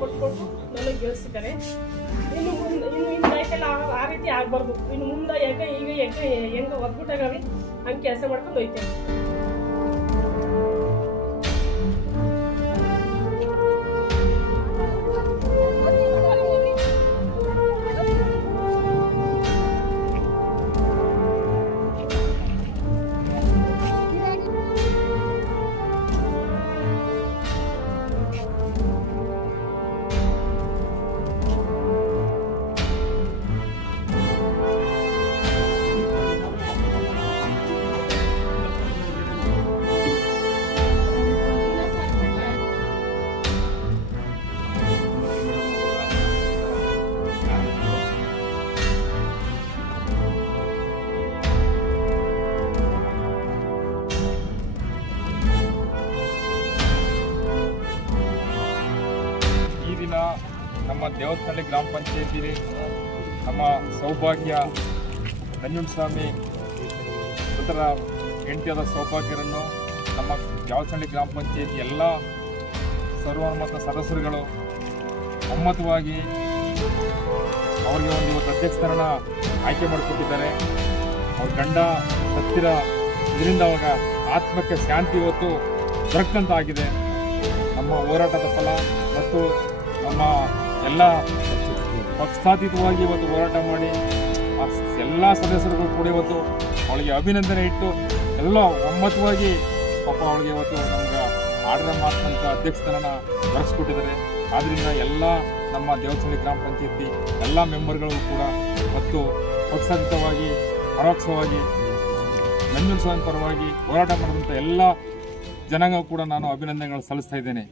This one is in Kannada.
ಕೊಟ್ಕೊಟ್ಟು ನನಗೆ ಗೆಲ್ಸಿದ್ದಾರೆ. ಇನ್ನು ಲೈಫೆಲ್ಲ ಆ ರೀತಿ ಆಗ್ಬಾರ್ದು. ಇನ್ನು ಮುಂದೆ ಈಗ ಹೆಂಗ ಒದ್ಬಿಟ್ಟಾಗವಿ ಹಂಗೆ ಕೆಲಸ ಮಾಡ್ಕೊಂಡು ಹೋಯ್ತೇನೆ. ನಮ್ಮ ದೇವಸ್ಥಾನ ಗ್ರಾಮ ಪಂಚಾಯತಿಲಿ ನಮ್ಮ ಸೌಭಾಗ್ಯ ನಂಜುಂಡಸ್ವಾಮಿ ಪುತ್ರ ಹೆಂಡತಿಯಾದ ಸೌಭಾಗ್ಯರನ್ನು ನಮ್ಮ ದೇವಸ್ಥಾನ ಗ್ರಾಮ ಪಂಚಾಯತಿ ಎಲ್ಲ ಸರ್ವಾನುಮತ ಸದಸ್ಯರುಗಳು ಒಮ್ಮತವಾಗಿ ಅವರಿಗೆ ಒಂದು ಇವತ್ತು ಅಧ್ಯಕ್ಷರನ್ನ ಆಯ್ಕೆ ಮಾಡಿಕೊಟ್ಟಿದ್ದಾರೆ. ಅವ್ರ ಗಂಡ ಹತ್ತಿರ ಇದರಿಂದ ಅವಾಗ ಆತ್ಮಕ್ಕೆ ಶಾಂತಿ ಇವತ್ತು ದೊರಕಂತಾಗಿದೆ. ನಮ್ಮ ಹೋರಾಟದ ಫಲ ಮತ್ತು ನಮ್ಮ ಎಲ್ಲ ಪಕ್ಷಾತೀತವಾಗಿ ಇವತ್ತು ಹೋರಾಟ ಮಾಡಿ ಎಲ್ಲ ಸದಸ್ಯರುಗಳು ಕೂಡ ಇವತ್ತು ಅವಳಿಗೆ ಅಭಿನಂದನೆ ಇಟ್ಟು ಎಲ್ಲ ಒಮ್ಮತವಾಗಿ ಪಾಪ ಅವಳಿಗೆ ಇವತ್ತು ನಮ್ಗೆ ಆಡದ ಮಾತಂತ ಅಧ್ಯಕ್ಷತನ ದೊರಕಿಸ್ಕೊಟ್ಟಿದ್ದಾರೆ. ಆದ್ದರಿಂದ ಎಲ್ಲ ನಮ್ಮ ದೇವಸ್ಥಾನ ಗ್ರಾಮ ಪಂಚಾಯತಿ ಎಲ್ಲ ಮೆಂಬರ್ಗಳು ಕೂಡ ಮತ್ತು ಪಕ್ಷಾತೀತವಾಗಿ ಪರೋಕ್ಷವಾಗಿ ನಂಜುಂಡಸ್ವಾಮಿ ಪರವಾಗಿ ಹೋರಾಟ ಮಾಡಿದಂಥ ಎಲ್ಲ ಜನಾಂಗ ಕೂಡ ನಾನು ಅಭಿನಂದನೆಗಳು ಸಲ್ಲಿಸ್ತಾ ಇದ್ದೇನೆ.